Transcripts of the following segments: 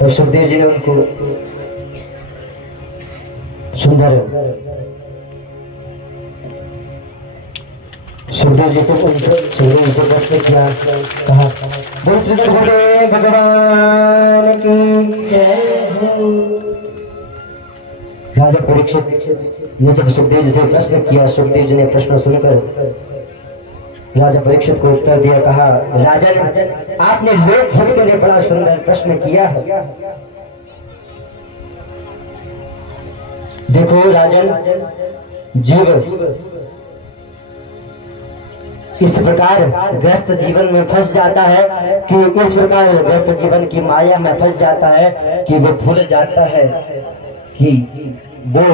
तो सुखदेव जी ने उनको सुखदेव जी से प्रश्न किया, कहा बोल श्री गुरुदेव भगवान की जय हो। राजा परीक्षित ने जब सुखदेव जी से प्रश्न किया, सुखदेव जी ने प्रश्न सुनकर राजा परीक्षित को उत्तर दिया, कहा राजन, आपने लोक हित के लिए बड़ा सुंदर प्रश्न किया है। देखो राजन, जीव इस प्रकार व्यस्त जीवन में फंस जाता है कि इस प्रकार व्यस्त जीवन की माया में फंस जाता है कि वो भूल जाता है कि वो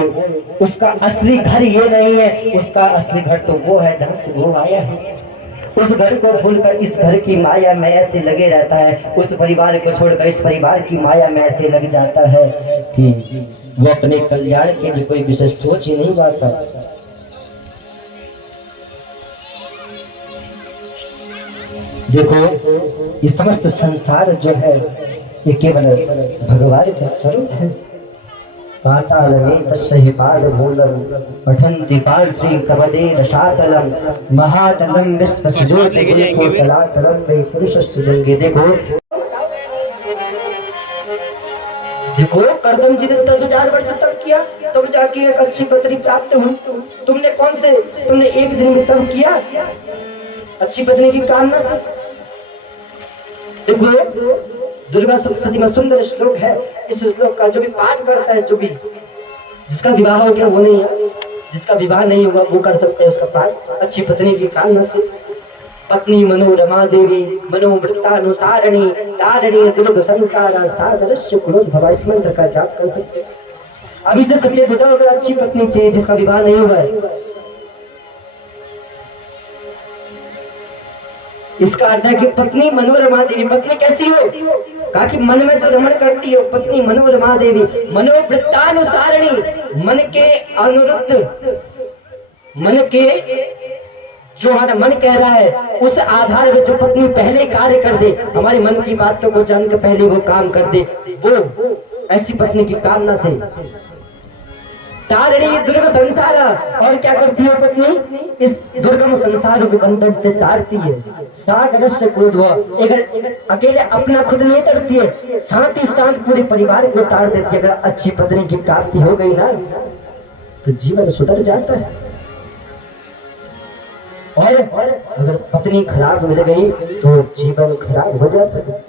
उसका असली घर ये नहीं है, उसका असली घर तो वो है जहाँ से वो आया है। उस घर को भूलकर इस घर की माया में ऐसे लगे रहता है, उस परिवार को छोड़कर इस परिवार की माया में ऐसे लग जाता है कि वो अपने कल्याण के लिए कोई विशेष सोच ही नहीं पाता। देखो, ये समस्त संसार जो है ये केवल भगवान का स्वरूप है। पाताल में तस्हि पाद मूलम पठन्ति पार्श्वी कवदे रसातलम महातलम विश्व सुजोति गुणको तलातलम वे पुरुषस्य जंगे। देखो करदम जी ने 10,000 वर्ष तप किया तब जाके एक अच्छी पत्नी प्राप्त हुई। तुमने एक दिन में तप किया अच्छी पत्नी की कामना से। देखो दुर्गा सप्तशती में सुंदर श्लोक है, इस श्लोक का जो भी पाठ करता है, जो भी जिसका विवाह हो गया वो नहीं है, जिसका विवाह नहीं हुआ वो कर सकते हैं उसका पाठ अच्छी पत्नी की कामना से। पत्नी मनोरमा देवी मनोवृत्तानुसारिणी तारिणी दुर्ग संसारा सादृश्य कुलोद्भवा, इस मंत्र का जाप कर सकते हैं। अभी से सचेत हो जाओ, अगर अच्छी पत्नी चाहिए जिसका विवाह नहीं हुआ है। इसका अर्थ है कि पत्नी मनोरमा देवी। पत्नी कैसी हो? कहा कि मन में जो रमण करती है पत्नी मनोरमा देवी। मनोवृत्तानुसारिणी, मन के अनुरुद्ध, मन के जो हमारा मन कह रहा है उस आधार में जो पत्नी पहले कार्य कर दे, हमारे मन की बातों को जानकर पहले वो काम कर दे, वो ऐसी पत्नी की कामना से। तारिणी दुर्ग संसार, और क्या करती है पत्नी? इस दुर्गम संसार को बंधन से तारती है। सादृश्य क्रोधवा, अगर अकेले अपना खुद नहीं तरती है, साथ ही साथ पूरे परिवार को तार देती है। अगर अच्छी पत्नी की प्राप्ति हो गई ना तो जीवन सुधर जाता है। और अगर पत्नी खराब मिल गई तो जीवन खराब हो जाता है।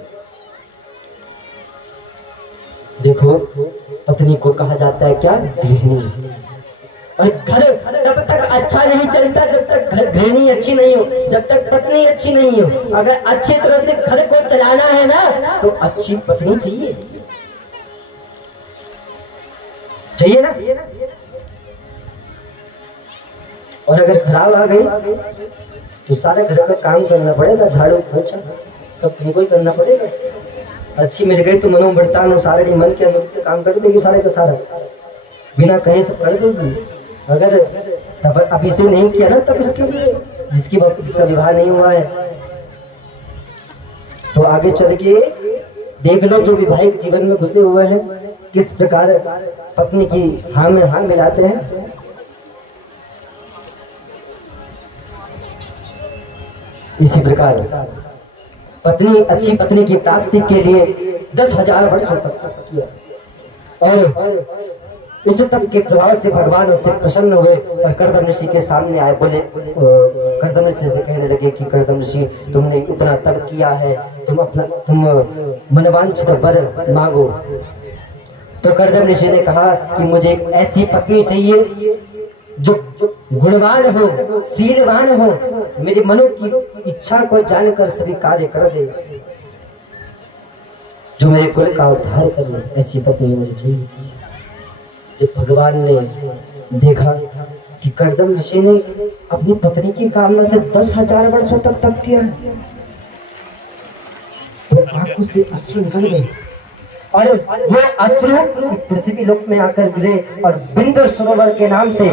देखो पत्नी को कहा जाता है क्या? गृहिणी। और घर तब तक अच्छा नहीं चलता जब तक गृहिणी अच्छी नहीं हो, जब तक पत्नी अच्छी नहीं हो। अगर अच्छी तरह से घर को चलाना है ना तो अच्छी पत्नी चाहिए, चाहिए ना। और अगर खराब आ गई तो सारे घर का काम करना पड़ेगा, झाड़ू पोछा सब तुमको ही करना पड़ेगा। अच्छी मिल गई तो मनोवृत्तानुसारिणी, मन के अनुरूप काम कर देगी सारे का सारा, बिना कहे सब कर देगी। अगर तब अभी से नहीं किया ना तब इसके लिए जिसका विवाह नहीं हुआ है तो आगे चल के देख लो जो विवाहिक जीवन में घुसे हुए हैं किस प्रकार पत्नी की हाँ में हाँ मिलाते हैं। इसी प्रकार पत्नी अच्छी पत्नी की प्राप्ति के लिए 10,000 वर्षों तक तप किया और इस तप के प्रभाव से भगवान उससे प्रसन्न हुए और कर्दम ऋषि के सामने आए। बोले कर्दम ऋषि से कहने लगे कि कर्दम ऋषि तुमने इतना तप किया है, तुम मनवांछित वर मांगो। तो कर्दम ऋषि ने कहा कि मुझे एक ऐसी पत्नी चाहिए जो गुणवान हो, शीलवान हो, मेरे मनो की इच्छा को जानकर सभी कार्य कर दे, जो मेरे कुल का उद्धार कर ले, ऐसी पत्नी मुझे चाहिए। जब भगवान ने देखा कि कर्दम ऋषि ने अपनी पत्नी की कामना से 10,000 वर्षों तक तप किया तो आंखों से अश्रु निकल गए और वो अश्रु पृथ्वी लोक में आकर गिरे और बिंदु सरोवर के नाम से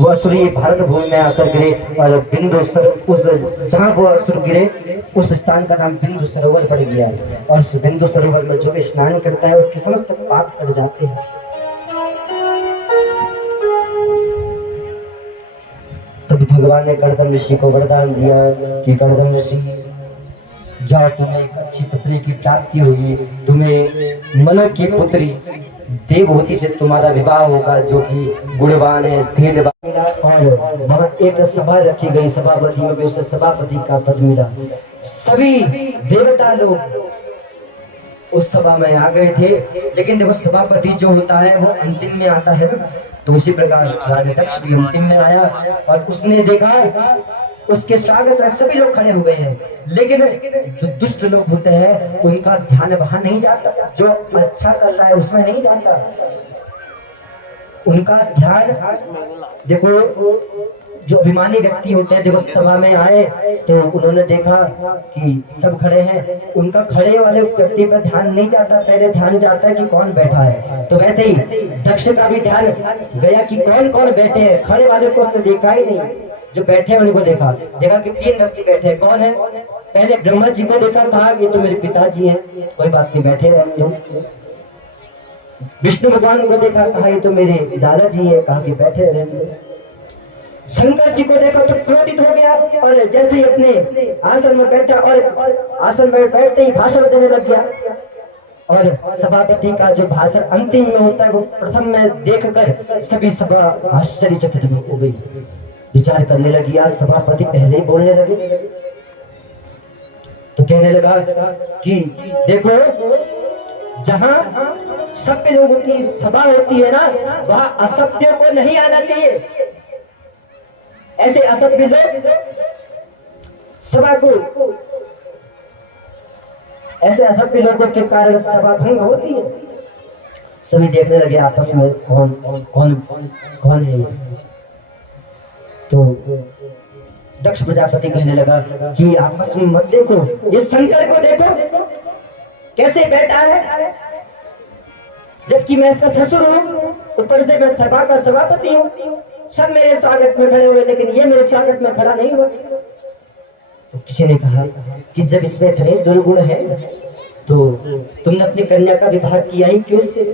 वो असुर ये भारत भूमि में आकर गिरे और बिंदु सर उस जहाँ वो असुर गिरे उस स्थान का नाम बिंदु सरोवर पड़ गया और उस बिंदु सरोवर में जो भी स्नान करता है उसके समस्त पाप कट जाते हैं। तब भगवान ने कर्दम ऋषि को वरदान दिया कि कर्दम ऋषि जाओ, तुम्हें एक अच्छी पुत्री की प्राप्ति होगी, तुम्हें मनु की पुत्री देवहूति से तुम्हारा विवाह होगा जो कि गुणवान है, शीलवान। और वहां एक सभा रखी गई, सभापति में भी उसे सभापति का पद मिला। सभी देवता लोग उस सभा में आ गए थे, लेकिन देखो सभापति जो होता है वो अंतिम में आता है ना, तो उसी प्रकार राजा दक्ष भी अंतिम में आया और उसने देखा उसके स्वागत में सभी लोग खड़े हो गए हैं, लेकिन जो दुष्ट लोग होते हैं उनका ध्यान वहां नहीं जाता, जो अच्छा कर रहा है उसमें नहीं जाता, उनका ध्यान देखो। जो अभिमानी व्यक्ति होते हैं जब सभा में आए तो उन्होंने देखा कि सब खड़े हैं, उनका खड़े वाले व्यक्ति पर ध्यान नहीं जाता, पहले ध्यान जाता है कि कौन बैठा है। तो वैसे ही दक्ष का भी ध्यान गया कि कौन कौन बैठे हैं, खड़े वाले को उसने देखा ही नहीं, जो बैठे हैं उनको देखा कि 3 व्यक्ति बैठे हैं। कौन है? पहले ब्रह्मा जी को देखा, कहा कि तो मेरे पिताजी हैं, कोई बात नहीं बैठे रहते। विष्णु भगवान को देखा, कहा ये तो मेरे दादाजी है, कहा कि बैठे रहते। शंकर जी को देखा तो क्रोधित हो गया और जैसे ही अपने आसन में बैठा और आसन में बैठते ही भाषण देने लग गया। और सभापति का जो भाषण अंतिम में होता है वो प्रथम में देखकर सभी सभा आश्चर्यचकित हो गई, विचार करने लगी। आज सभापति पहले ही बोलने लगे, तो कहने लगा कि देखो जहां सत्य लोगों की सभा होती है ना, वहां असत्य को नहीं आना चाहिए। ऐसे असभ्य लोग सभा को, ऐसे असभ्य लोगों के कारण सभा भंग होती है। सभी देखने लगे आपस में कौन कौन कौन है। तो दक्ष प्रजापति कहने लगा कि आपस में मत देखो, ये शंकर को देखो कैसे बैठा है, जबकि मैं इसका ससुर हूँ, ऊपर से मैं सभा का सभापति हूँ। सब मेरे स्वागत में खड़े हुए, लेकिन ये मेरे स्वागत में खड़ा नहीं हुआ। तो किसी ने कहा कि जब इसमें इतने दुर्गुण है तो तुमने अपनी कन्या का विवाह किया ही क्यों इससे?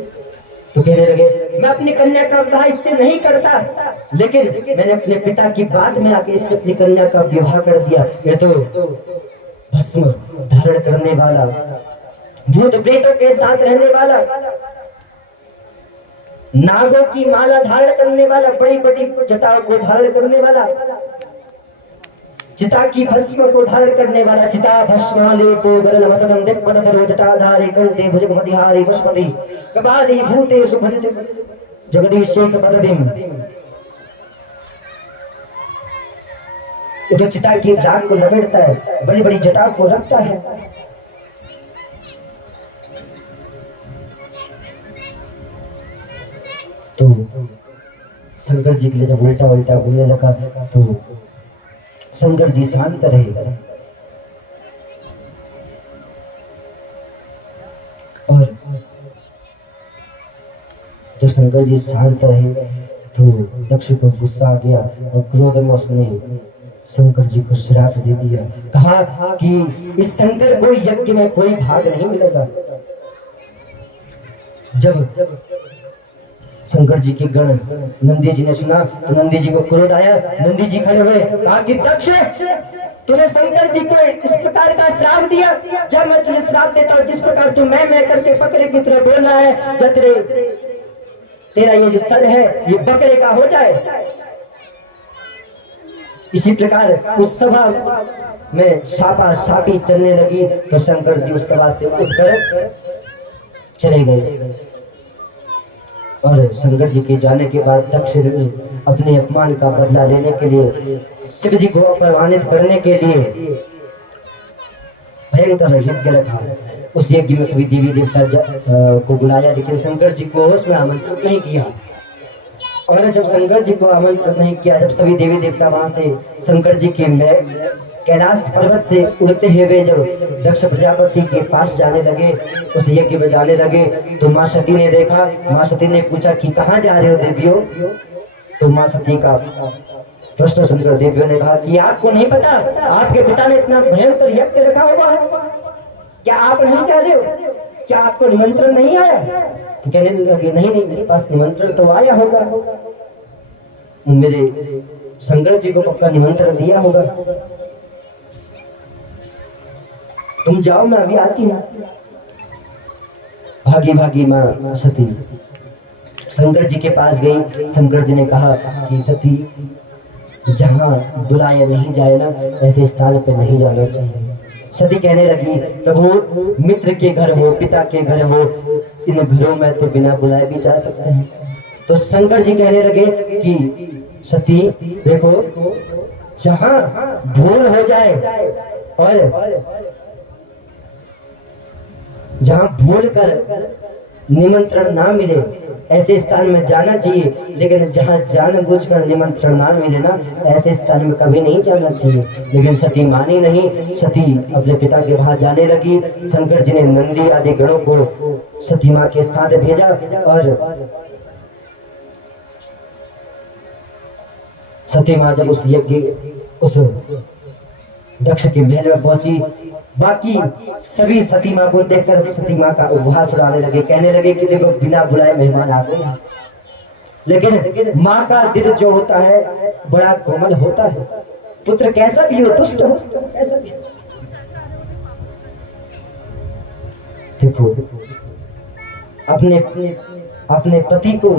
तो कहने लगे मैं अपनी कन्या का विवाह इससे नहीं करता, लेकिन मैंने अपने पिता की बात में आके इससे अपनी कन्या का विवाह कर दिया। ये तो भस्म धारण करने वाला, भूत प्रेतों के साथ रहने वाला, नागों की माला धारण करने वाला, बड़ी बड़ी जटाओं को धारण करने वाला, चिता की भस्म को धारण करने वाला, चिता भस्माले को गरल वसनम दिक्पदधरो जटाधारे कंठे भुजगमधिहारे वशपति कपाले भूते सुभजित जगदीशेक पददिम। ये जो चिता की राख को लपेटता है, बड़ी बड़ी जटाओं को रखता है। तो शंकर जी के लिए जब उल्टा उल्टा बोलने लगा तो शंकर जी शांत रहे और जब शंकर जी शांत रहे तो दक्ष को गुस्सा आ गया और क्रोध में उसने शंकर जी को श्राप दे दिया। कहा कि इस शंकर को यज्ञ में कोई भाग नहीं मिलेगा। जब शंकर जी के गण नंदी जी ने सुना तो नंदी जी को क्रोध आया। नंदी जी खड़े हुए, कहा कि दक्ष तूने शंकर जी को इस प्रकार का श्राप दिया, जब मैं तुझे श्राप देता हूँ जिस प्रकार तू मैं करके बकरे की तरह बोल रहा है, जब तेरा ये जो सर है ये बकरे का हो जाए। इसी प्रकार उस सभा में शापा शापी चलने लगी तो शंकर जी उस सभा से उठकर चले गए। और शंकर जी के जाने के बाद दक्ष ने अपने अपमान का बदला लेने के लिए, शिव जी को अपमानित करने के लिए भयंकर यज्ञ रखा। उस यज्ञ में सभी देवी देवता को बुलाया, लेकिन शंकर जी को उसमें आमंत्रित नहीं किया। और जब शंकर जी को आमंत्रित नहीं किया, जब सभी देवी देवता वहां से शंकर जी के कैलाश पर्वत से उड़ते हुए जब दक्ष प्रजापति के पास जाने लगे, उस यज्ञ में जाने लगे, तो माँ सती ने देखा। माँ सती ने पूछा कि कहाँ जा रहे हो देवियों? तो माँ सती का प्रश्न सुनकर देवियों ने कहा कि आपको नहीं पता आपके पिता ने इतना भयंकर यज्ञ रखा हुआ है, क्या आप नहीं जा रहे हो, क्या आपको निमंत्रण नहीं आया? तो कहने लगे नहीं नहीं, मेरे पास निमंत्रण तो आया होगा, मेरे शंकर जी को पक्का निमंत्रण दिया होगा, तुम जाओ मैं अभी आती हूँ। भागी भागी माँ सती शंकर जी के पास गई। शंकर जी ने कहा कि सती, जहाँ बुलाया नहीं जाए ना, ऐसे स्थान पे नहीं जाना चाहिए। सती कहने लगी, प्रभु मित्र के घर हो, पिता के घर हो, इन घरों में तो बिना बुलाए भी जा सकते हैं। तो शंकर जी कहने लगे कि सती देखो, जहाँ भूल हो जाए और जहाँ भूल कर निमंत्रण ना मिले ऐसे स्थान में जाना चाहिए, लेकिन जहाँ जानबूझकर निमंत्रण ना मिले ना, ऐसे स्थान में कभी नहीं जाना चाहिए। लेकिन सती मानी नहीं, सती अपने पिता के वहां जाने लगी। शंकर जी ने नंदी आदि गणों को सती माँ के साथ भेजा और सती माँ जब उस दक्ष के महल में पहुंची, बाकी सभी सती माँ को देखकर सती माँ का उपहास उड़ाने लगे, कहने लगे कि देखो बिना बुलाए मेहमान आ गए। लेकिन माँ का दिल जो होता है बड़ा कोमल होता है, पुत्र कैसा भी हो, दुष्ट हो, कैसा भी हो। देखो अपने पति को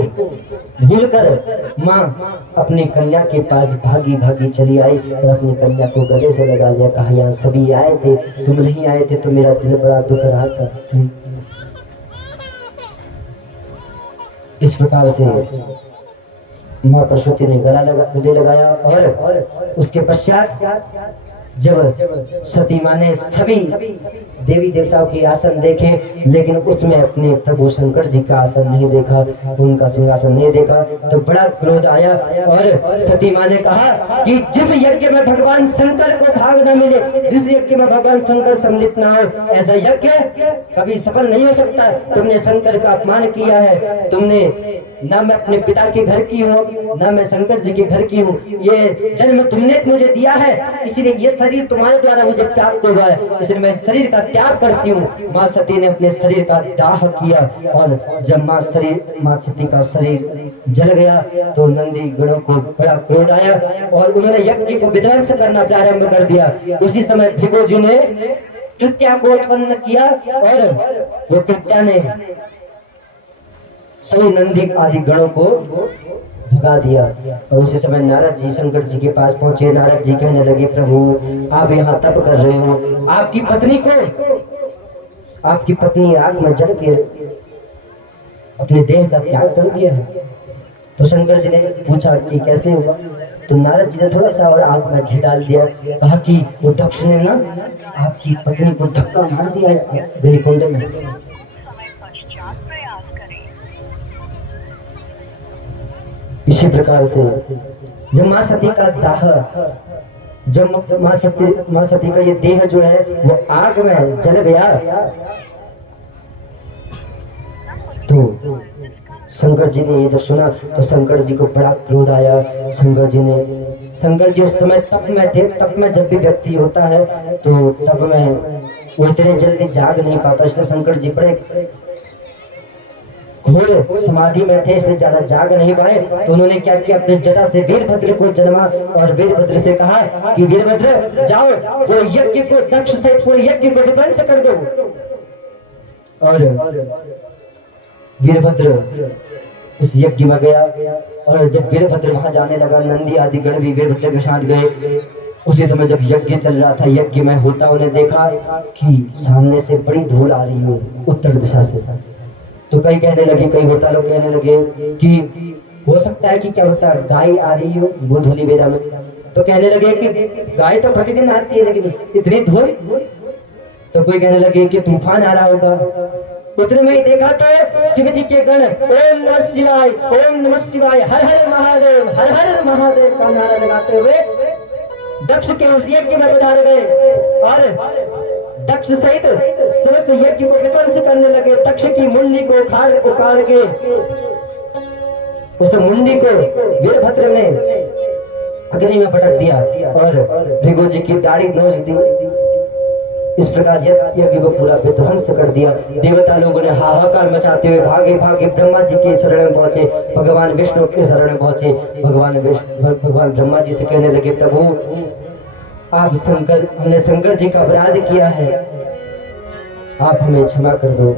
भूलकर माँ अपनी कन्या के पास भागी भागी चली आई और अपनी कन्या को गले से लगा लिया। कहा यहाँ सभी आए थे, तुम नहीं आए थे तो मेरा दिल बड़ा दुख रहा था। इस प्रकार से माँ प्रसूति ने गले लगाया और उसके पश्चात जब सती माँ ने सभी देवी देवताओं के आसन देखे, लेकिन उसमें अपने प्रभु शंकर जी का आसन नहीं देखा, उनका सिंहासन नहीं देखा, तो बड़ा क्रोध आया और सती माँ ने कहा कि जिस यज्ञ में भगवान शंकर को भाग न मिले, जिस यज्ञ में भगवान शंकर सम्मिलित ना हो, ऐसा यज्ञ कभी सफल नहीं हो सकता। तुमने शंकर का अपमान किया है, तुमने ना मैं अपने पिता के घर की हूँ, ना मैं शंकर जी के घर की हूँ, ये जन्म तुमने मुझे दिया है, इसीलिए ये शरीर तुम्हारे द्वारा मुझे प्राप्त हुआ है, इसलिए मैं शरीर का त्याग करती हूँ। माँ सती ने अपने शरीर का दाह किया और जब माँ सती का शरीर जल गया तो नंदी गणों को बड़ा क्रोध आया और उन्होंने यज्ञ को विध्वंस करना प्रारंभ कर दिया। उसी समय भृगु जी ने कृत्या को उत्पन्न किया और वो कृत्या ने सभी नंदी आदि गणों को भगा दिया। और उसी समय नारद जी शंकर जी के पास पहुंचे। नारद जी कहने लगे, प्रभु आप यहाँ तप कर रहे हो, आपकी पत्नी आग में जल के अपने देह का त्याग कर दिया है। तो शंकर जी ने पूछा कि कैसे हुआ? तो नारद जी ने थोड़ा सा और आग में घी डाल दिया, कहा कि वो दक्ष ने ना आपकी पत्नी को धक्का मार दिया है अग्निकुंड में। इसी प्रकार से जब माँ सती का दाह, जब माँ सती का ये देह जो है वो आग में जल गया, तो शंकर जी ने ये जब सुना तो शंकर जी को बड़ा क्रोध आया। शंकर जी उस समय तप में थे। तप में जब भी व्यक्ति होता है तो तप में वो इतने जल्दी जाग नहीं पाता, इसलिए शंकर जी बड़े घोर समाधि में थे, इसलिए ज्यादा जाग नहीं पाए। तो उन्होंने क्या किया, अपने जटा से वीरभद्र को जन्मा और वीरभद्र से कहा कि वीरभद्र जाओ, वो यज्ञ को दक्ष से पूरे यज्ञ को विध्वंस कर दो। और वीरभद्र उस यज्ञ में गया और जब वीरभद्र वहां जाने लगा, नंदी आदि गण भी वीरभद्र के साथ गए। उसी समय जब यज्ञ चल रहा था, यज्ञ में होता उन्हें देखा कि सामने से बड़ी धूल आ रही है उत्तर दिशा से। तो कई कहने लगे, कई होता लोग कहने लगे कि हो सकता है कि क्या होता है गाय आ रही हो वो धूली बेरा में। तो कहने लगे कि गाय तो प्रतिदिन आती है लेकिन इतनी धूल। तो कोई कहने लगे कि तूफान आ रहा होगा। उतने में ही देखा तो शिव जी के गण ओम नमः शिवाय, ओम नमः शिवाय, हर हर महादेव, हर हर महादेव का नारा लगाते हुए दक्ष के उस यज्ञ में पधार गए और दक्ष सहित समस्त यज्ञ को विध्वंस करने लगे। दक्ष की मुंडी को उखाड़ के उस मुंडी को वीरभद्र ने अग्नि में पटक दिया और भृगु जी की दाढ़ी नोच दी। इस प्रकार यज्ञ को पूरा विध्वंस कर दिया। देवता लोगों ने हाहाकार मचाते हुए भागे भागे ब्रह्मा जी के शरण में पहुंचे, भगवान विष्णु के शरण में पहुंचे। भगवान ब्रह्मा जी से कहने लगे, प्रभु आप हमने शंकर जी का अपराध किया है, आप हमें क्षमा कर दो।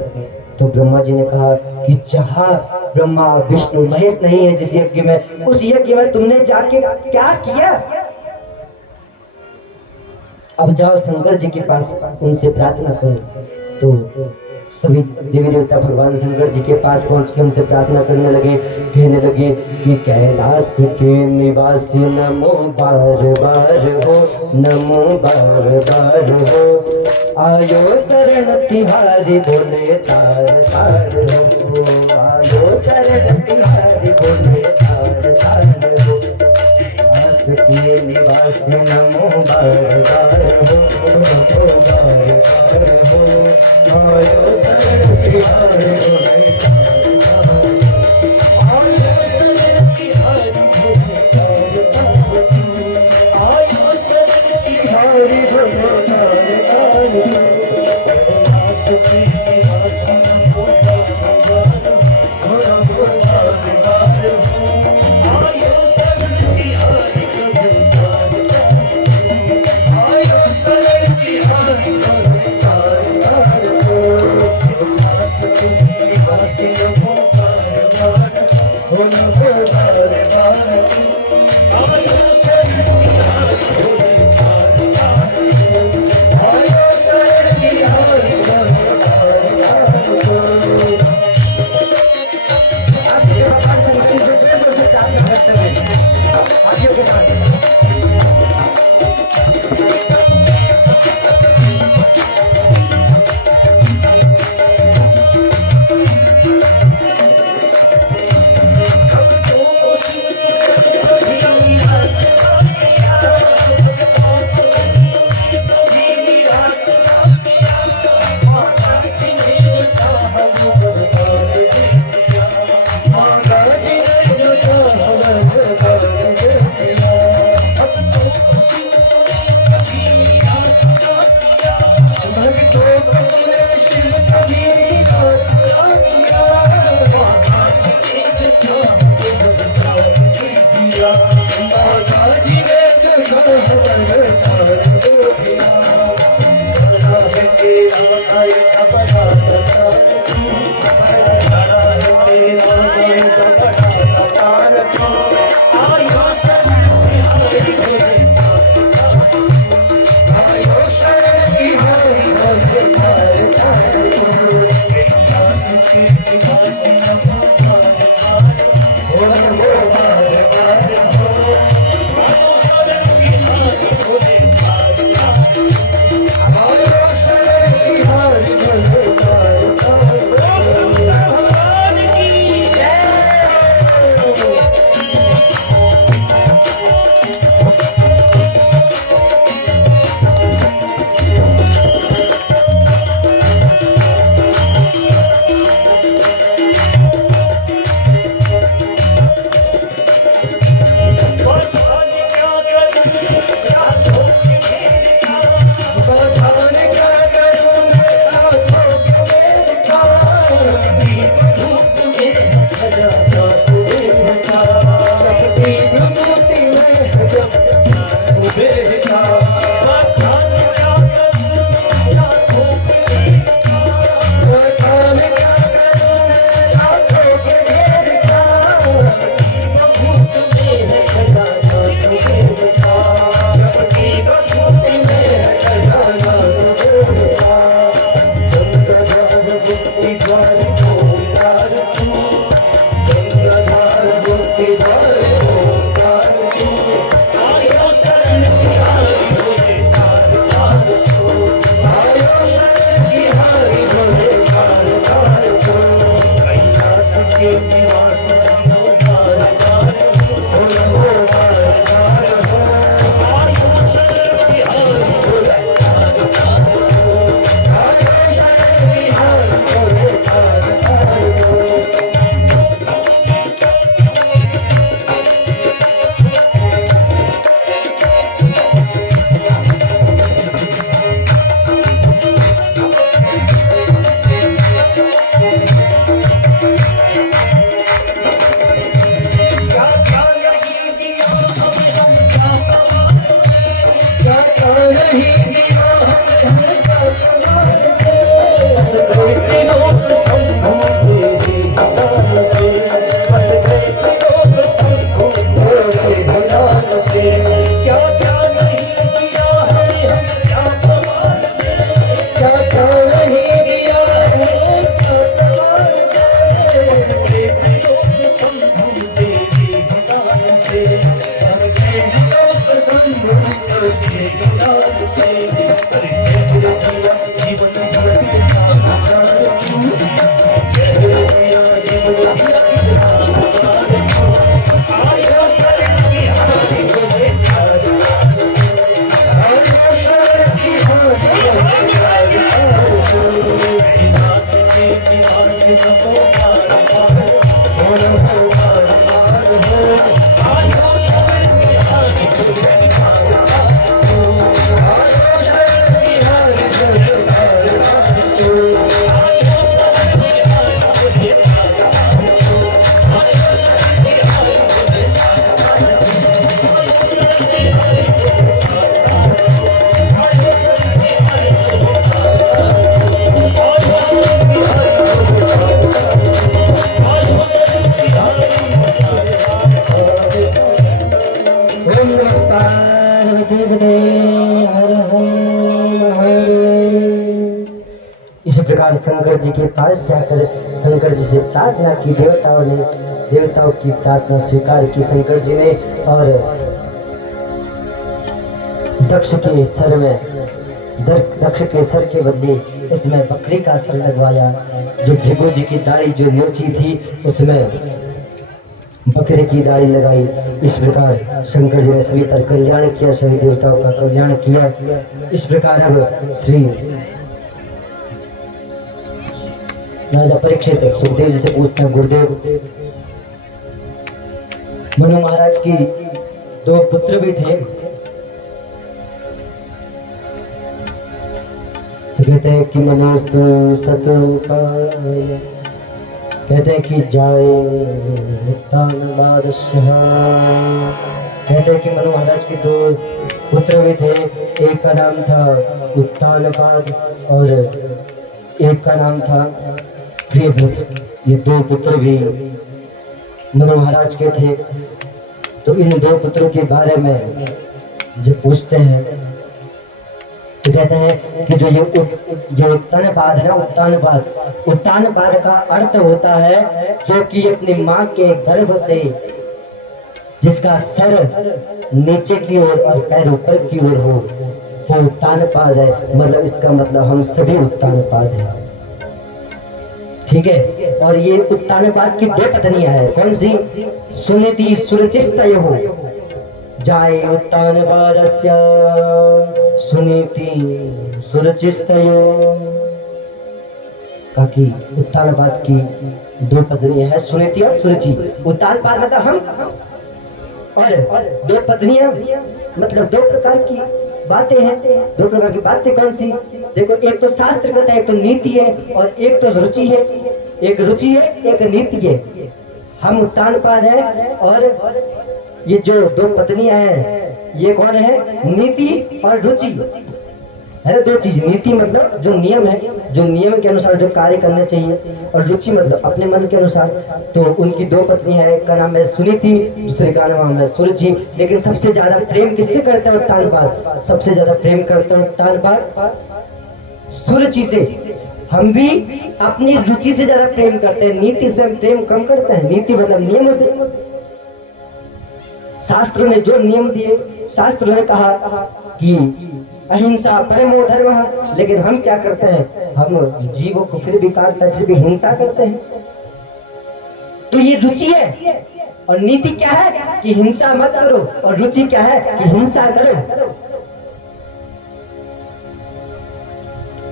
तो ब्रह्मा जी ने कहा कि जहां ब्रह्मा विष्णु महेश नहीं है जिस यज्ञ में, उस यज्ञ में तुमने जाके क्या किया? अब जाओ शंकर जी के पास, उनसे प्रार्थना करो। तो सभी देवी देवता भगवान शंकर जी के पास पहुंच के उनसे प्रार्थना करने लगे, कहने लगे कि कैलाश के निवासी नमो बार बार हो, नमो बार बार हो, आयो शरण तिहारी बोले तार तार हो, आयो शरण तिहारी बोले तार तार हो, कैलाश के निवासी नमो बार बार हो, नमो बार बार हो, आयो शरण तिहारी बोले तार तार हो, आयो शरण तिहारी बोले तार तार हो, आयो शरण तिहारी बोले तार तार हो, कैलाश के निवासी नमो बार बार हो, नमो बार बार हो, आयो शरण तिहारी बोले तार तार हो, आयो शरण तिहारी बोले तार तार हो, कैलाश के इस प्रकार शंकर जी के पास जाकर शंकर जी से प्रार्थना की। देवताओं की प्रार्थना स्वीकार की शंकर जी ने, और दक्ष के सर के बदले उसमें बकरी का सर लगवाया। जो भृगु जी की दाढ़ी जो नोची थी उसमें बकरे की दाढ़ी लगाई। इस प्रकार शंकर जी ने सभी पर कल्याण किया, सभी देवताओं का कल्याण किया। इस प्रकार अब श्री राजा परीक्षित सुखदेव जी से पूछते हैं, गुरुदेव मनु महाराज की 2 पुत्र भी थे, तो कहते हैं कि मनोस्तु सतु का, कहते हैं कि जाए कहते हैं कि मनु महाराज के 2 पुत्र भी थे। एक का नाम था उत्तानपाद और एक का नाम था प्रियव्रत। ये 2 पुत्र भी मनु महाराज के थे। तो इन 2 पुत्रों के बारे में जब पूछते हैं तो कहते हैं कि जो उत्तानपाद है ना, उत्तानपाद का अर्थ होता है जो कि अपनी माँ के गर्भ से, जिसका सर नीचे की ओर और पैर ऊपर की ओर हो, वो उत्तानपाद है। मतलब इसका मतलब हम सभी उत्तानपाद हैं, ठीक है। और ये उत्तानपाद की 2 पत्नियां हैं। कौन सी? सुनीति सुरचिस्तयो जाए उत्तानपादस्य सुनीति सुरचिस्तयो। ताकि उत्तानपाद की 2 पत्नियां हैं, सुनीति और सुरुचि। उत्तानपाद मतलब हम, और 2 पत्नियां मतलब 2 प्रकार की बातें हैं। 2 प्रकार की बातें कौन सी? देखो, एक तो शास्त्र कहता है, एक तो नीति है और एक तो रुचि है। एक रुचि है, एक नीति है। हम उत्तानपाद है, और ये जो 2 पत्नियां हैं ये कौन है? नीति और रुचि है ना। 2 चीज, नीति मतलब जो नियम है, जो नियम के अनुसार जो कार्य करने चाहिए, और रुचि मतलब अपने मन के अनुसार। तो उनकी 2 पत्नी है, एक का नाम है सुनीति, दूसरे का नाम है सुरुचि। लेकिन सबसे ज्यादा प्रेम किससे करते हैं उत्तानपाद? सबसे ज्यादा प्रेम करते हैं उत्तानपाद सुरुचि से। हम भी अपनी रुचि से ज्यादा प्रेम करते हैं, नीति से हम प्रेम कम करते हैं। नीति मतलब नियमों से। शास्त्रों ने जो नियम दिए, शास्त्रों ने कहा कि अहिंसा परमो धर्म, लेकिन हम क्या करते हैं? हम जीवों को फिर भी काटते हैं, फिर भी हिंसा करते हैं। तो ये रुचि है। और नीति क्या है? कि हिंसा मत करो। और रुचि क्या है? कि हिंसा करो।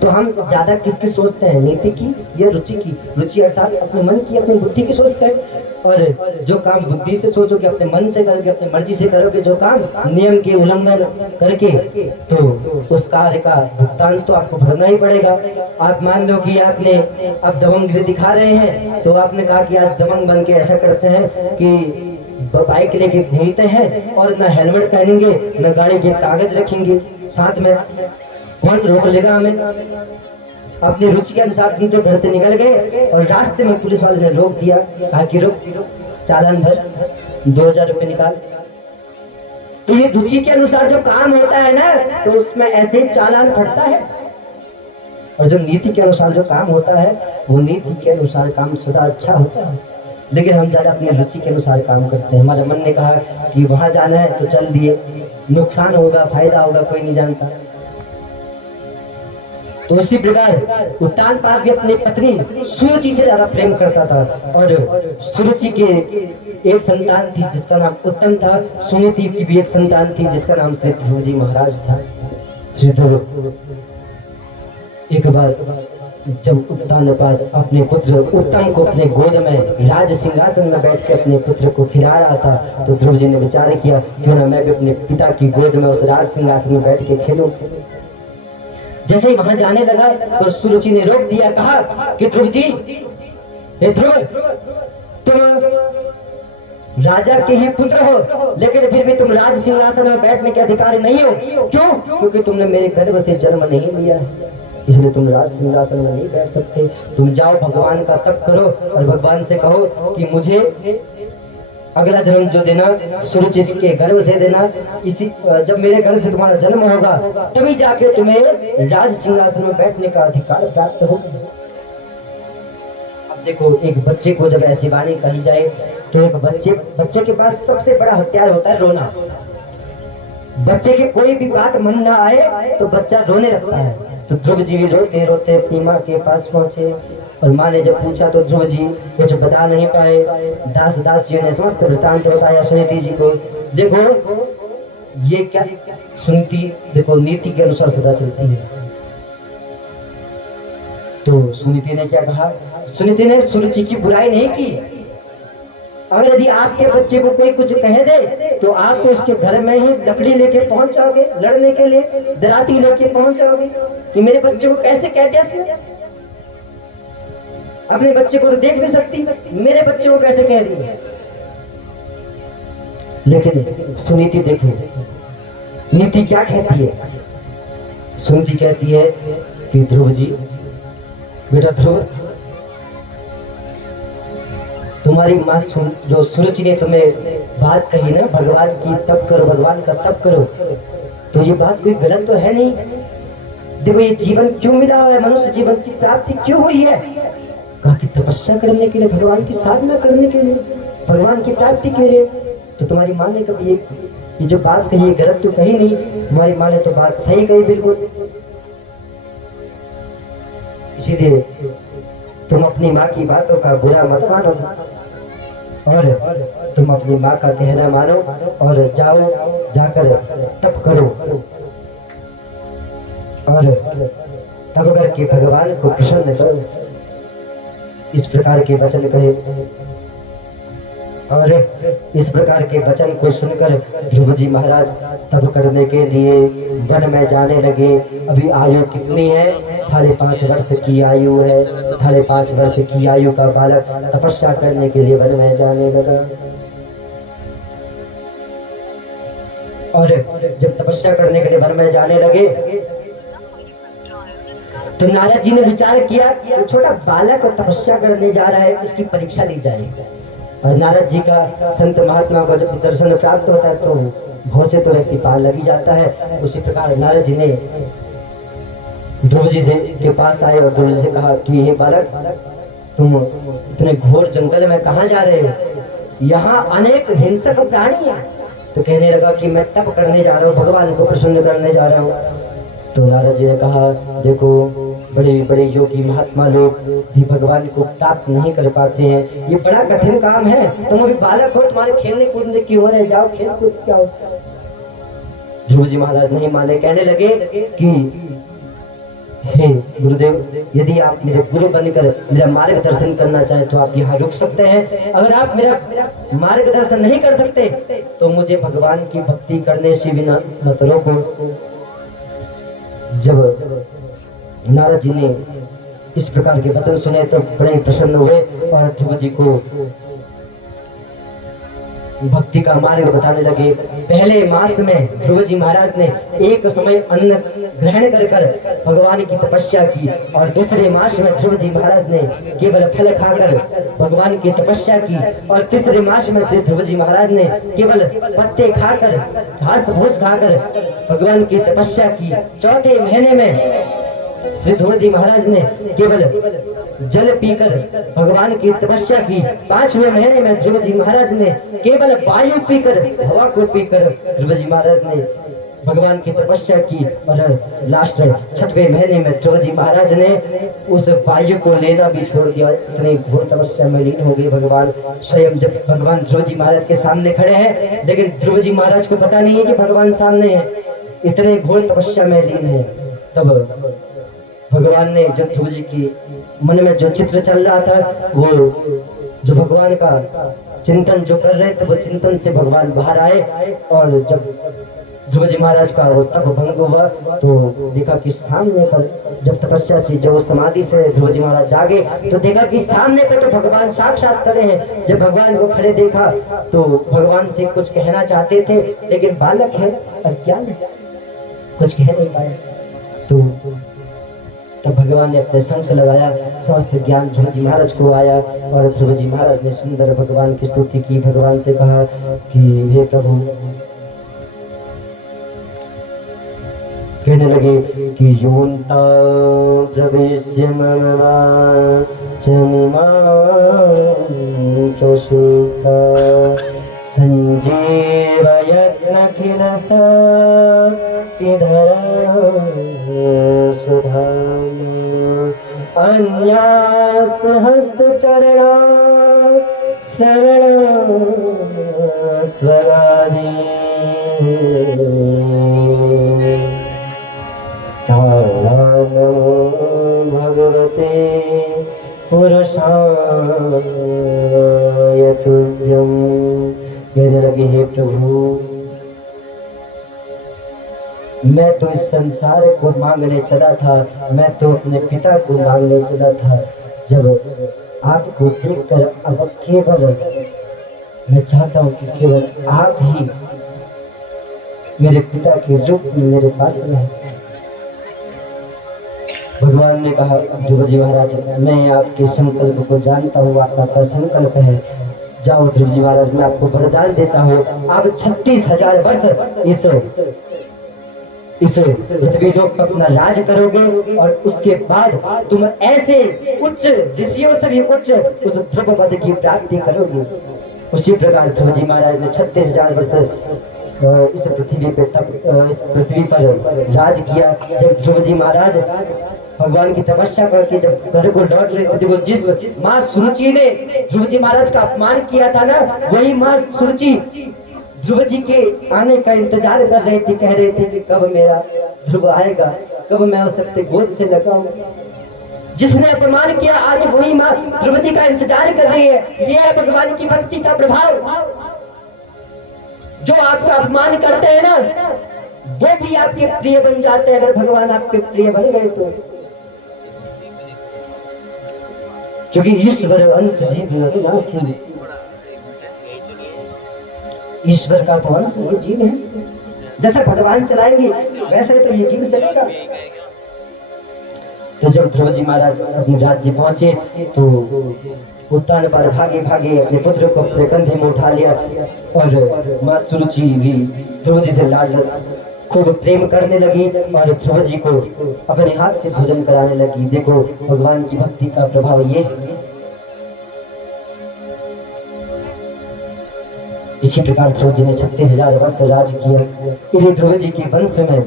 तो हम ज्यादा किसकी सोचते हैं? नीति की या रुचि की? रुचि अर्थात अपने मन की, अपनी बुद्धि की सोचते हैं। और जो काम बुद्धि से सोचोगे, अपने मन से करोगे, अपनी मर्जी से करोगे, जो काम नियम के उल्लंघन करके, तो उस कार्य का भुगतान तो आपको भरना ही पड़ेगा। आप मान लो कि आपने अब दबंगगिरी दिखा रहे हैं, तो आपने कहा कि आज दबंग बन के ऐसा करते हैं कि बाइक लेके घूमते हैं और न हेलमेट पहनेंगे, न गाड़ी के कागज रखेंगे साथ में। कौन रोक लेगा हमें? अपनी रुचि के अनुसार तुम तो घर से निकल गए और रास्ते में पुलिस वाले ने रोक दिया, कहा कि रुक, चालान भर, 2000 रुपए निकाल। तो ये रुचि के अनुसार जो काम होता है ना, तो उसमें ऐसे चालान फटता है। और जो नीति के अनुसार जो काम होता है, वो नीति के अनुसार काम सदा अच्छा होता है। लेकिन हम ज्यादा अपनी रुचि के अनुसार काम करते हैं। हमारे मन ने कहा कि वहां जाना है तो चल दिए, नुकसान होगा फायदा होगा कोई नहीं जानता। तो इसी प्रकार उत्तानपाद भी अपनी पत्नी सुरुचि से ज्यादा प्रेम करता था। और सुरुचि के एक संतान थी जिसका नाम उत्तम था। सुनीति की भी एक संतान थी जिसका नाम श्री ध्रुव जी महाराज था। श्री ध्रुव एक बार जब उत्तानपाद अपने पुत्र उत्तम को अपने गोद में राज सिंहासन में बैठ के अपने पुत्र को खिला रहा था, तो ध्रुव जी ने विचार किया क्यों ना मैं भी अपने पिता की गोद में उस राज सिंहासन में बैठ के खेलूं। जैसे ही वहां जाने लगा तो सुरुचि ने रोक दिया, कहा कि ध्रुव जी, हे ध्रुव, तुम राजा के ही पुत्र हो, लेकिन फिर भी तुम राज सिंहासन में बैठने के अधिकारी नहीं हो। क्यों? क्योंकि तुमने मेरे गर्भ से जन्म नहीं लिया, इसलिए तुम राज सिंहासन में नहीं बैठ सकते। तुम जाओ, भगवान का तप करो और भगवान से कहो कि मुझे अगला जन्म जो देना सुरुचि के गर्भ से देना, इसी जब मेरे गर्भ से तुम्हारा जन्म होगा तभी जाके तुम्हें राज सिंहासन में बैठने का अधिकार प्राप्त होगा। अब देखो, एक बच्चे को जब ऐसी वाणी कही जाए तो एक बच्चे के पास सबसे बड़ा हथियार होता है रोना। बच्चे की कोई भी बात मन ना आए तो बच्चा रोने लगता है। तो ध्रुव जी भी रोते रोते अपनी माँ के पास पहुंचे और माँ ने जब पूछा तो ध्रुव जी कुछ बता नहीं पाए। दास दासियों ने समस्त वृत्तांत बताया सुनीति जी को। देखो ये क्या सुनीति, देखो नीति के अनुसार सदा चलती है। तो सुनीति ने क्या कहा? सुनीति ने सुरुचि की बुराई नहीं की। अगर यदि आपके बच्चे को कोई कुछ कह दे तो आप तो उसके घर में ही लकड़ी लेके पहुंच जाओगे लड़ने के लिए, दराती लेके पहुंच जाओगे कि मेरे बच्चे को कैसे कह दिया इसने। अपने बच्चे को तो देख नहीं सकती, मेरे बच्चे को कैसे कह रही है। लेकिन सुनीति देखो नीति क्या कहती है। सुनीति कहती है कि ध्रुव जी, बेटा ध्रुव, तुम्हारी माँ जो सुरुचि ने तुम्हें बात कही ना, भगवान की तप करो, भगवान का तप करो, तो ये बात कोई गलत तो है नहीं। देखो ये जीवन क्यों मिला है, मनुष्य जीवन की प्राप्ति क्यों हुई है? कहा कि तपस्या करने के लिए, भगवान की साधना करने के लिए, भगवान की प्राप्ति के लिए। तो तुम्हारी माँ ने कभी ये जो बात कही गलत तो कही नहीं, तुम्हारी माँ ने तो बात सही कही बिल्कुल। इसीलिए तुम अपनी माँ की बातों का बुरा मत मानो और तुम अपनी माँ का कहना मानो और जाओ, जाकर तप करो और तप करके भगवान को प्रसन्न करो। इस प्रकार के वचन कहे और इस प्रकार के वचन को सुनकर ध्रुव जी महाराज तप करने के लिए वन में जाने लगे। अभी आयु कितनी है? 5.5 वर्ष की आयु है। 5.5 वर्ष की आयु का बालक तपस्या करने के लिए वन में जाने लगा। और जब तपस्या करने के लिए वन में जाने लगे तो नारद जी ने विचार किया कि छोटा बालक और तपस्या करने जा रहा है, इसकी परीक्षा ली जाएगी। और नारद जी का संत महात्मा को जब दर्शन प्राप्त होता है तो बहुत से तो व्यक्ति पार लगी जाता है। उसी प्रकार नारद जी ने ध्रुव जी के पास आए और ध्रुव जी से कहा कि हे बालक, तुम इतने घोर जंगल में कहाँ जा रहे हो? यहाँ अनेक हिंसक प्राणी हैं। तो कहने लगा कि मैं तप करने जा रहा हूँ, भगवान को प्रसन्न करने जा रहा हूँ। तो नारद जी ने कहा, देखो बड़े बड़े योगी महात्मा लोग भी भगवान को प्राप्त नहीं कर पाते हैं, ये बड़ा कठिन काम है। तुम अभी बालक हो, तुम्हारे खेलने कूदने की उम्र है, जाओ खेल कूद के आओ। ध्रुव जी महाराज नहीं माने, कहने लगे कि हे गुरुदेव, यदि आप मेरे गुरु बनकर मेरा मार्गदर्शन करना चाहें तो आप यहाँ रुक सकते हैं। अगर आप मेरा मार्गदर्शन नहीं कर सकते तो मुझे भगवान की भक्ति करने से बिना मत रोको। जब नारद जी ने इस प्रकार के वचन सुने तो बड़े प्रसन्न हुए और ध्रुव जी को भक्ति का मार्ग बताने लगे। पहले मास में ध्रुव जी महाराज ने एक समय अन्न ग्रहण कर भगवान की तपस्या की और दूसरे मास में ध्रुव जी महाराज ने केवल फल खाकर भगवान की तपस्या की और तीसरे मास में से ध्रुव जी महाराज ने केवल पत्ते खाकर, घास फूस खाकर भगवान की तपस्या की। चौथे महीने में श्री ध्रुव जी महाराज ने केवल जल पीकर भगवान की तपस्या की। 5वें महीने में ध्रुव जी महाराज ने केवल वायु पीकर, हवा को पीकर ध्रुव जी महाराज ने भगवान की तपस्या की। और लास्ट 6वें महीने में ध्रुव जी महाराज ने उस वायु को लेना भी छोड़ दिया। इतनी घोर तपस्या में लीन हो गई। भगवान स्वयं जब भगवान ध्रुव जी महाराज के सामने खड़े हैं, लेकिन ध्रुव जी महाराज को पता नहीं है कि भगवान सामने है, इतने घोर तपस्या में लीन है। तब भगवान ने जब ध्रुव जी की मन में जो चित्र चल रहा था, वो जो भगवान का चिंतन जो कर रहे थे, वो चिंतन से भगवान बाहर आए। और जब ध्रुव जी महाराज का वो तप भंग हुआ तो देखा कि सामने पर जब तपस्या से जब समाधि से ध्रुव जी महाराज जागे तो देखा कि सामने पर तो भगवान साक्षात खड़े हैं। जब भगवान को खड़े देखा तो भगवान से कुछ कहना चाहते थे, लेकिन बालक है, अज्ञान है, कुछ कह नहीं पाए। तो तब भगवान ने अपने संग लगाया, समस्त ज्ञान ध्रुव जी महाराज को आया और ध्रुव जी महाराज ने सुंदर भगवान की स्तुति की। भगवान से कहा कि हे प्रभु, कहने लगे कि योन्ता प्रवेश्य मम वाचमिमां प्रसूता संजीवयत्नखिल सुधाम अन्यास्तहस्तचरणा शरणत्वगादि नमो भगवते पुरुषाय तुभ्यं। कहने लगे हे प्रभु, मैं तो इस संसार को मांगने चला था, मैं तो अपने पिता को मांगने चला था। जब आपको देखकर अब केवल मैं चाहता हूँ कि केवल आप ही मेरे पिता के रूप में मेरे पास रहे। भगवान ने कहा ध्रुव जी महाराज, मैं आपके संकल्प को जानता हूँ, आपका संकल्प है। जाओ ध्रुव जी महाराज, मैं आपको वरदान देता हूँ, आप 36,000 वर्ष इस पृथ्वी लोक पर अपना राज करोगे और उसके बाद तुम ऐसे उच्च ऋषियों से भी उच्च उस ध्रुव पद की प्राप्ति करोगे। उसी प्रकार ध्रुव जी महाराज ने 36,000 वर्ष इस पृथ्वी पर राज किया। जब ध्रुव जी महाराज भगवान की तपस्या करके जब घर को लौट रहे थे, जिस माँ सुरुचि ने ध्रुव जी महाराज का अपमान किया था ना, वही माँ सुरुचि ध्रुव जी के आने का इंतजार कर रही थी। कह रहे थे कि कब मेरा ध्रुव आएगा, कब मैं उसे अपने गोद से लगाऊं। जिसने अपमान किया आज वही माँ ध्रुव जी का इंतजार कर रही है। ये है भगवान की भक्ति का प्रभाव। जो आपका अपमान करते हैं ना, वो भी आपके प्रिय बन जाते हैं। अगर भगवान आपके प्रिय बन गए तो, क्योंकि ईश्वर अंश जीव अविनाशी, ईश्वर का तो अंश ये जीव है। जैसे भगवान चलाएंगे वैसे तो ये जीव चलेगा। तो जब ध्रुव जी महाराज अपने राज्य पहुंचे तो उत्तान पर भागे भागे अपने पुत्र को अपने कंधे में उठा लिया और माँ सुरुचि भी ध्रुव जी से लाड खूब प्रेम करने लगी और ध्रुव जी को अपने हाथ से भोजन कराने लगी। देखो भगवान की भक्ति का प्रभाव ये है। इसी प्रकार ध्रुव जी ने 36,000 वर्ष राज किया। इन्हीं ध्रुव जी के वंश में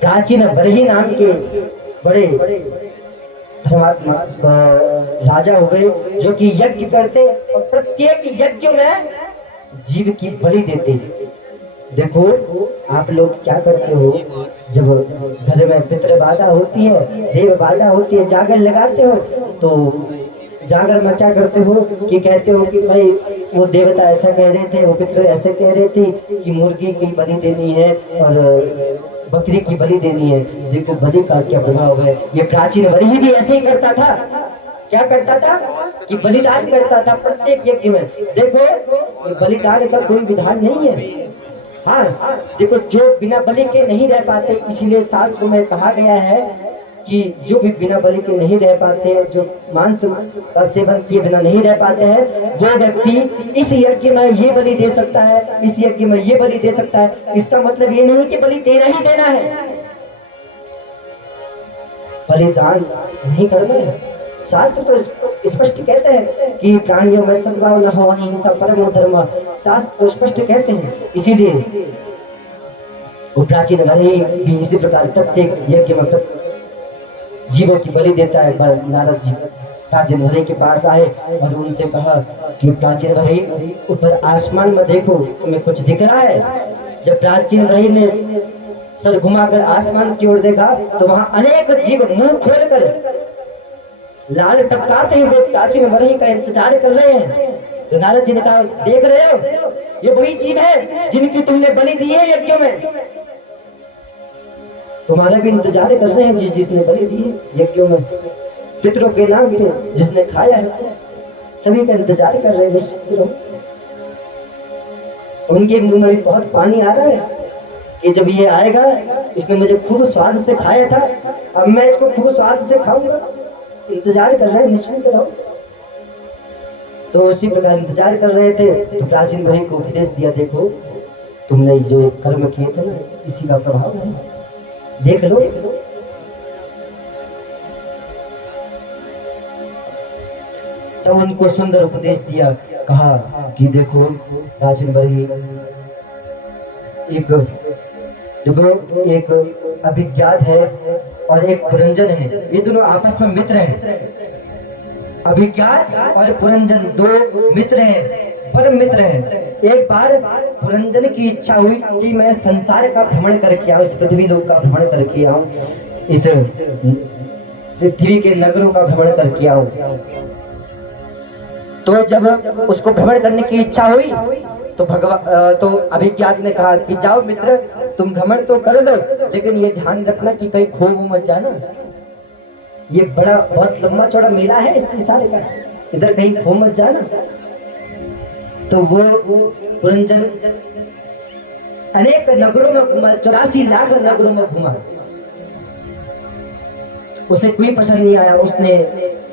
प्राचीन बरही नाम के बड़े धर्मात्मा राजा हुए, जो कि यज्ञ करते और प्रत्येक यज्ञ में जीव की बलि देते। देखो आप लोग क्या करते हो, जब घर में पितृ बाधा होती है, देव बाधा होती है, जागर लगाते हो, तो जागर में क्या करते हो कि कहते हो कि भाई वो देवता ऐसा कह रहे थे, वो पितृ ऐसे कह रहे थे कि मुर्गी की बलि देनी है और बकरी की बलि देनी है। देखो बलि का क्या प्रभाव है। ये प्राचीन बलि भी ऐसे ही करता था। क्या करता था कि बलिदान करता था प्रत्येक यज्ञ में। देखो ये बलिदान का कोई विधान नहीं है। हाँ देखो, जो बिना बलि के नहीं रह पाते, इसीलिए शास्त्र में कहा गया है कि जो भी बिना बलि के नहीं रह पाते, जो मांस का सेवन किए बिना नहीं रह पाते हैं, वो व्यक्ति इस यज्ञ में ये बलि दे सकता है, इस यज्ञ में ये बलि दे सकता है। इसका मतलब ये नहीं कि बलि देना ही देना है, बलिदान नहीं करना है। शास्त्र तो स्पष्ट कहते हैं कि प्राणियों में सद्भाव न हो, अहिंसा परमो धर्म, शास्त्र तो स्पष्ट कहते हैं। इसीलिए वो प्राचीन बलि भी इसी प्रकार प्रत्येक यज्ञ में जीवों की बलि देता है। नारद जी प्राचीन भरी के पास आए और उनसे कहा कि प्राचीन भरी, ऊपर आसमान में देखो, तुम्हें कुछ दिख रहा है? जब प्राचीन भरी ने सर घुमाकर आसमान की ओर देखा तो वहां अनेक जीव मुंह खोलकर लाल टपकाते हुए प्राचीन वरही का इंतजार कर रहे हैं। तो नारद जी ने कहा, देख रहे हो, ये वही जीव है जिनकी तुमने बलि दी है यज्ञ में। तुम्हारा भी इंतजार कर रहे हैं जिसने बलि दी है यज्ञों में। पितरों के नाम थे जिसने खाया है, सभी का इंतजार कर रहे हैं। निश्चित रहो, उनके मुंह में भी बहुत पानी आ रहा है कि जब ये आएगा, इसने मुझे खूब स्वाद से खाया था, अब मैं इसको खूब स्वाद से खाऊंगा। इंतजार कर रहे हैं, निश्चिंत रहो। तो उसी प्रकार इंतजार कर रहे थे तो प्राचीन वही को उपदेश दिया, देखो तुमने जो कर्म किए थे ना, इसी का प्रभाव है, देख लो। तब उनको सुंदर उपदेश दिया, कहा कि देखो प्राचीन वही, एक देखो, एक अभिज्ञात है और एक पुरंजन है, ये दोनों आपस में मित्र हैं। अभिज्ञात और पुरंजन दो मित्र हैं, परम मित्र हैं। एक बार पुरंजन की इच्छा हुई कि मैं संसार का भ्रमण करके आऊं, इस पृथ्वी लोक का भ्रमण करके आऊं, इस पृथ्वी के नगरों का भ्रमण करके आऊं। तो जब उसको भ्रमण करने की इच्छा हुई तो तो अभिज्ञात ने कहा कि जाओ मित्र, तुम भ्रमण तो कर लो, लेकिन ये ध्यान रखना कि कहीं खो मत जाना। ये बड़ा बहुत लंबा चौड़ा मेला है इस संसार का, इधर कहीं खो मत जाना। तो वो पुरंजन अनेक नगरों में घुमा, 84 लाख नगरों में घुमा, उसे कोई पसंद नहीं आया। उसने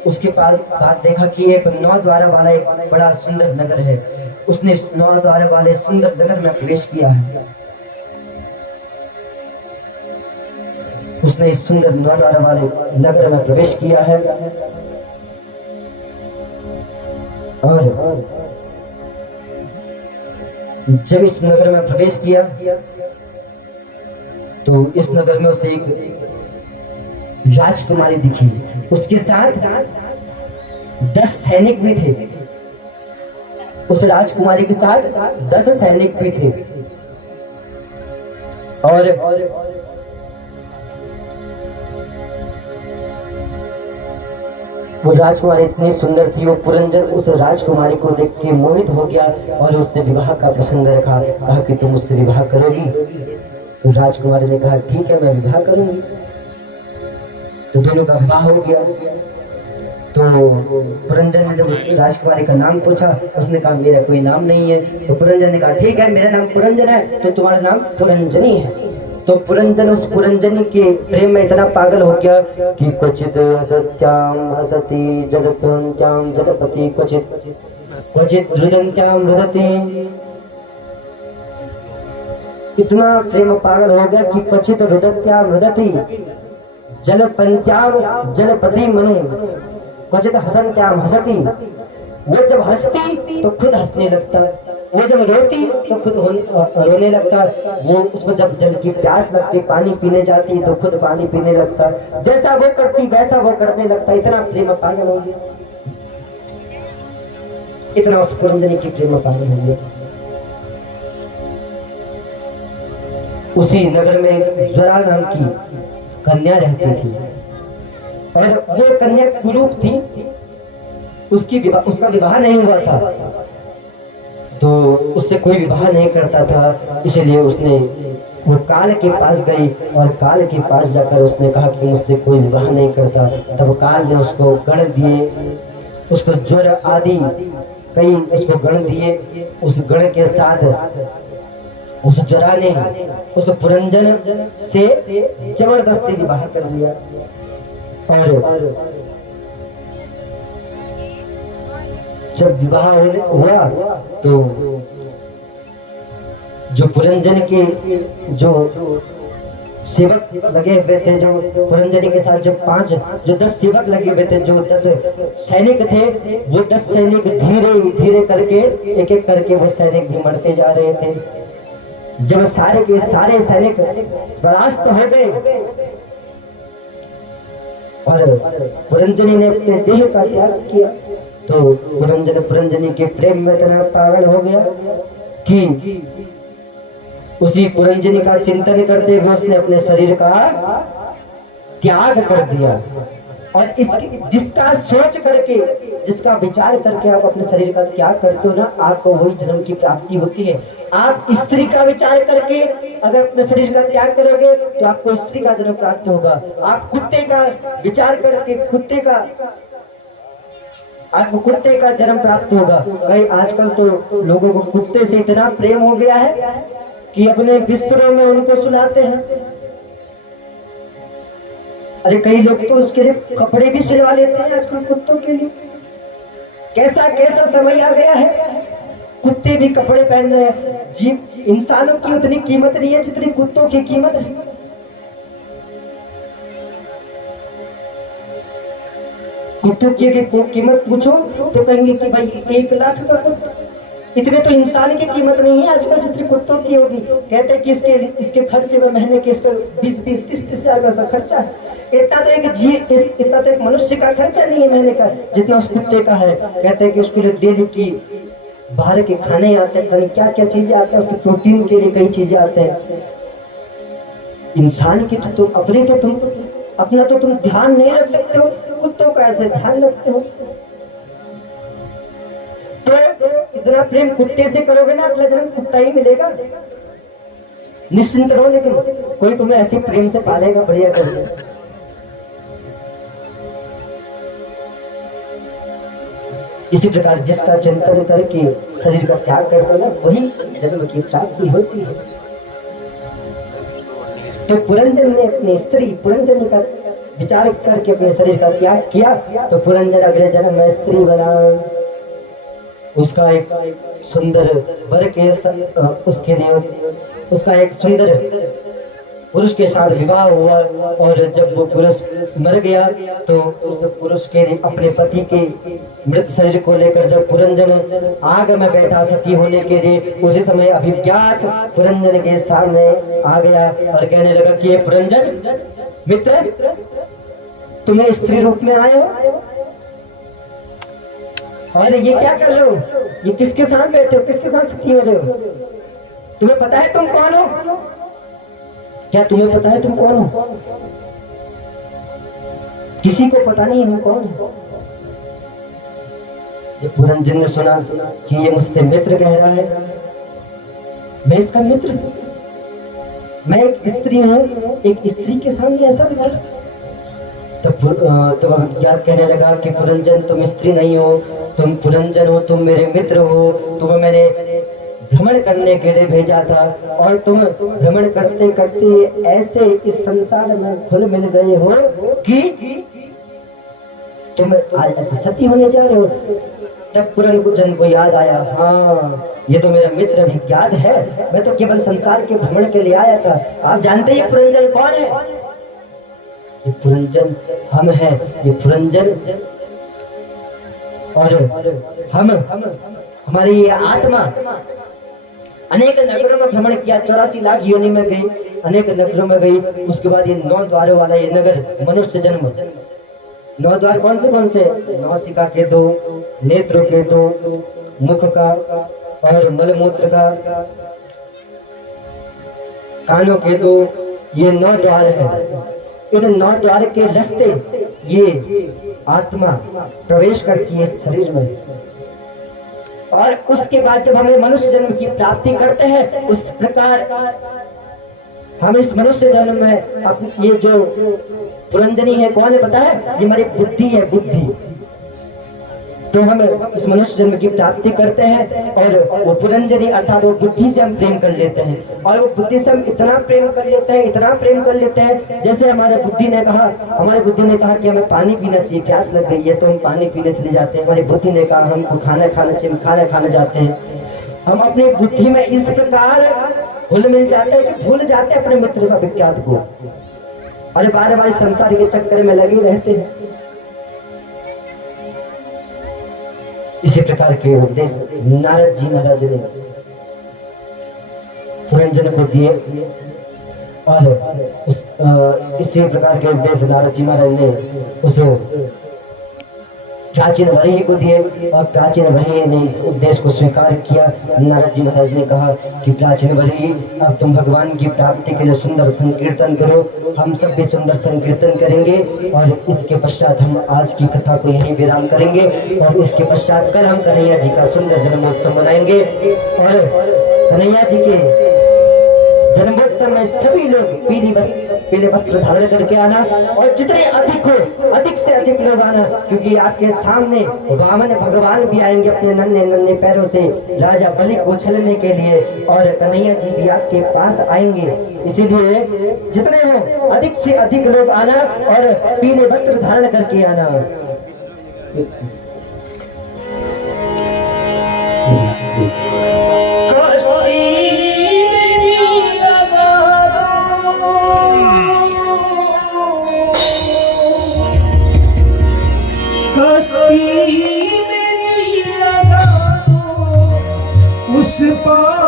उसके पास बात देखा कि एक 9 द्वार वाला एक बड़ा सुंदर नगर है। उसने 9 द्वार वाले सुंदर नगर में प्रवेश किया है। उसने इस सुंदर 9 द्वार वाले नगर में प्रवेश किया है और जब इस नगर में प्रवेश किया तो इस नगर में उसे एक राजकुमारी दिखी। उसके साथ 10 सैनिक भी थे। उस राजकुमारी के साथ 10 सैनिक भी थे और वो राजकुमारी इतनी सुंदर थी। वो पुरंजन उस राजकुमारी को देख के मोहित हो गया और उससे विवाह का प्रसंग रखा। कहा कि तुम मुझसे विवाह करोगी? तो राजकुमारी ने कहा ठीक है, मैं विवाह करूंगी। तो दोनों का विवाह हो गया। तो पुरंजन ने जब उस राजकुमारी का नाम पूछा, उसने कहा मेरा कोई नाम नहीं है। तो पुरंजन ने कहा ठीक है, मेरा नाम पुरंजन है तो तुम्हारा नाम पुरंजनी है। तो पुरंजन उस पुरंजनी के प्रेम में इतना पागल हो गया कि क्वचित हसत्याम हसति जलपंत्याम जलपति क्वचित रुदंत्याम रुदति। इतना प्रेम पागल हो गया कि क्वचित रुदत्याम रुदति जलपंत्याम जलपति मनु क्वचित हसन्त्याम हसति। वो जब हंसती तो खुद हंसने लगता, वो जब रोती तो खुद रोने लगता। वो उसको जब जल की प्यास लगती, पानी पीने जाती तो खुद पानी पीने लगता। जैसा वो करती वैसा वो करने लगता। इतना प्रेम पागल हो गया, इतना उस पुरंजनी की प्रेम पागल हो गया। उसी नगर में ज्वरा नाम की कन्या रहती थी और वो कन्या कुरूप थी। उसका विवाह नहीं हुआ था तो उससे कोई विवाह नहीं करता था। इसलिए उसने वो काल के पास गई और काल के पास जाकर उसने कहा कि मुझसे कोई विवाह नहीं करता। तब काल ने उसको गण दिए, उसको ज्वर आदि कई उसको गण दिए। उस गण के साथ उस ज्वरा ने उस पुरंजन से जबरदस्ती विवाह कर दिया। और जब विवाह हुआ तो जो पुरंजन के जो सेवक लगे हुए थे, जो पुरंजनी के साथ जो 10 सेवक लगे हुए थे, जो 10 सैनिक थे, वो 10 सैनिक धीरे धीरे करके एक एक करके वो सैनिक भी मरते जा रहे थे। जब सारे के सारे सैनिक परास्त हो गए और पुरंजनी ने अपने देह का त्याग किया तो पुरंजनी के प्रेम में इतना पागल हो गया कि उसी पुरंजनी का चिंतन करते हुए उसने अपने शरीर का त्याग कर दिया। और जिसका सोच करके, जिसका विचार करके आप अपने शरीर का त्याग करते हो ना, आपको वही जन्म की प्राप्ति होती है। आप स्त्री का विचार करके अगर अपने शरीर का त्याग करोगे तो आपको स्त्री का जन्म प्राप्त होगा। आप कुत्ते का विचार करके आपको कुत्ते का जन्म प्राप्त होगा। भाई आजकल तो लोगों को कुत्ते से इतना प्रेम हो गया है कि अपने बिस्तरों में उनको सुलाते हैं। अरे कई लोग तो उसके लिए कपड़े भी सिलवा लेते हैं आजकल कुत्तों के लिए। कैसा कैसा समय आ गया है, कुत्ते भी कपड़े पहन रहे हैं। जीव इंसानों की उतनी कीमत नहीं है जितनी कुत्तों की कीमत है। कुत्तों की कीमत पूछो तो कहेंगे कि भाई 1 लाख का कुत्ता। इतने तो इंसान की कीमत नहीं है आजकल जितनी कुत्तों की होगी। कहते हैं कि इसके खर्चे में महीने के इस पर 20-30 हजार का खर्चा है। इतना तो एक मनुष्य का खर्चा नहीं है महीने का जितना उस कुत्ते का है। कहते हैं कि उसके लिए डेली की बाहर के खाने आते हैं, क्या क्या चीजें आते हैं, उसके प्रोटीन के लिए कई चीजें आते हैं। इंसान की तो तुम अपना तो तुम ध्यान नहीं रख सकते हो, कुत्तों का ऐसे ध्यान रखते हो। तो इतना प्रेम कुत्ते से करोगे ना, अगला जन्म कुत्ता ही मिलेगा, निश्चिंत रहो। लेकिन कोई तुम्हें ऐसे प्रेम से पालेगा, बढ़िया करेगा। इसी प्रकार जिसका चिंतन करके शरीर का त्याग करते हो ना, वही जन्म की प्राप्ति होती है। तो पुरंजन ने अपनी स्त्री पुरंजनी का विचार करके अपने शरीर का त्याग किया, तो पुरंजन अगले जन्म में स्त्री बना। उसका एक सुंदर वर के उसके लिए उसका एक सुंदर पुरुष के साथ विवाह हुआ। और जब वो पुरुष मर गया तो उस पुरुष के अपने पति के मृत शरीर को लेकर जब पुरंजन आग में बैठा सती होने के लिए, उसी समय अभिज्ञात पुरंजन के सामने आ गया और कहने लगा कि ये पुरंजन मित्र, तुम्हें स्त्री रूप में आए हो और ये क्या कर रहे हो? ये किसके साथ बैठे हो? किसके साथ सती हो रहे हो? तुम्हें पता है तुम कौन हो? क्या तुम्हें पता है तुम कौन हो? किसी को पता नहीं हम कौन है। ये पुरंजन ने सुना कि ये मुझसे मित्र कह रहा है, मैं इसका मित्र हूं, मैं एक स्त्री हूं, एक स्त्री के सामने ऐसा व्यवहार। तब अज्ञात कहने लगा कि पुरंजन तुम स्त्री नहीं हो, तुम पुरंजन हो, तुम मेरे मित्र हो, तुम्हें मैंने भ्रमण करने के लिए भेजा था और तुम भ्रमण करते करते ऐसे इस संसार में खुल मिल गए हो कि तुम आज ऐसे सती होने जा रहे हो। तब पुरंजन को याद आया, हाँ ये तो मेरा मित्र अभिज्ञात है, मैं तो केवल संसार के भ्रमण के लिए आया था। आप जानते हैं ये पुरंजन कौन है? ये पुरंजन हम है। ये पुरंजन और हम हमारी ये आत्मा अनेक नगरों में भ्रमण किया, 84 लाख योनि में गई, अनेक नगरों में गई। उसके बाद ये 9 द्वारों वाला ये नगर मनुष्य जन्म। 9 द्वार कौन से? नासिका के 2, नेत्रों के 2, मुख का और मलमूत्र का, कानों के 2, ये 9 द्वार है। इन 9 द्वार के रास्ते ये आत्मा प्रवेश करती है शरीर में। और उसके बाद जब हमें मनुष्य जन्म की प्राप्ति करते हैं, उस प्रकार हम इस मनुष्य जन्म में अपनी ये जो पुरंजनी है, कौन है पता है? ये हमारी बुद्धि है, बुद्धि। तो हम इस मनुष्य जन्म की प्राप्ति करते हैं और वो पुरंजनी अर्थात वो बुद्धि से हम प्रेम कर लेते हैं। और वो बुद्धि से हम इतना प्रेम कर लेते हैं, इतना प्रेम कर लेते हैं, जैसे हमारी बुद्धि ने कहा कि हमें पानी पीना चाहिए, प्यास लग गई है, तो हम पानी पीने चले जाते हैं। हमारी बुद्धि ने कहा हमको खाना खाना चाहिए, हम खाना खाने जाते हैं। हम अपनी बुद्धि में इस प्रकार घुल मिल जाते हैं कि भूल जाते हैं अपने मित्र से विख्यात को, और बार बार संसार के चक्कर में लगे रहते हैं। इसी प्रकार के उपदेश नारद जी महाराज ने पुरंजन को दिए और इसी प्रकार के उपदेश नारद जी महाराज ने उस प्राचीन वरीय को दिए और प्राचीन वरीय ने इस उपदेश को स्वीकार किया। नारद जी महाराज ने कहा कि प्राचीन वरीय, अब तुम भगवान की प्राप्ति के लिए सुंदर संकीर्तन करो। हम सब भी सुंदर संकीर्तन करेंगे और इसके पश्चात हम आज की कथा को यहीं विराम करेंगे और इसके पश्चात कल हम कन्हैया जी का सुंदर जन्मोत्सव मनाएंगे। और कन्हैया जी के जन्मोत्सव में सभी लोग पीले वस्त्र धारण करके आना और जितने अधिक हो अधिक से अधिक लोग आना, क्योंकि आपके सामने वामन भगवान भी आएंगे अपने नन्हे नन्हे पैरों से राजा बलि को छलने के लिए और कन्हैया जी भी आपके पास आएंगे। इसीलिए जितने हो अधिक से अधिक लोग आना और पीले वस्त्र धारण करके आना। उस पार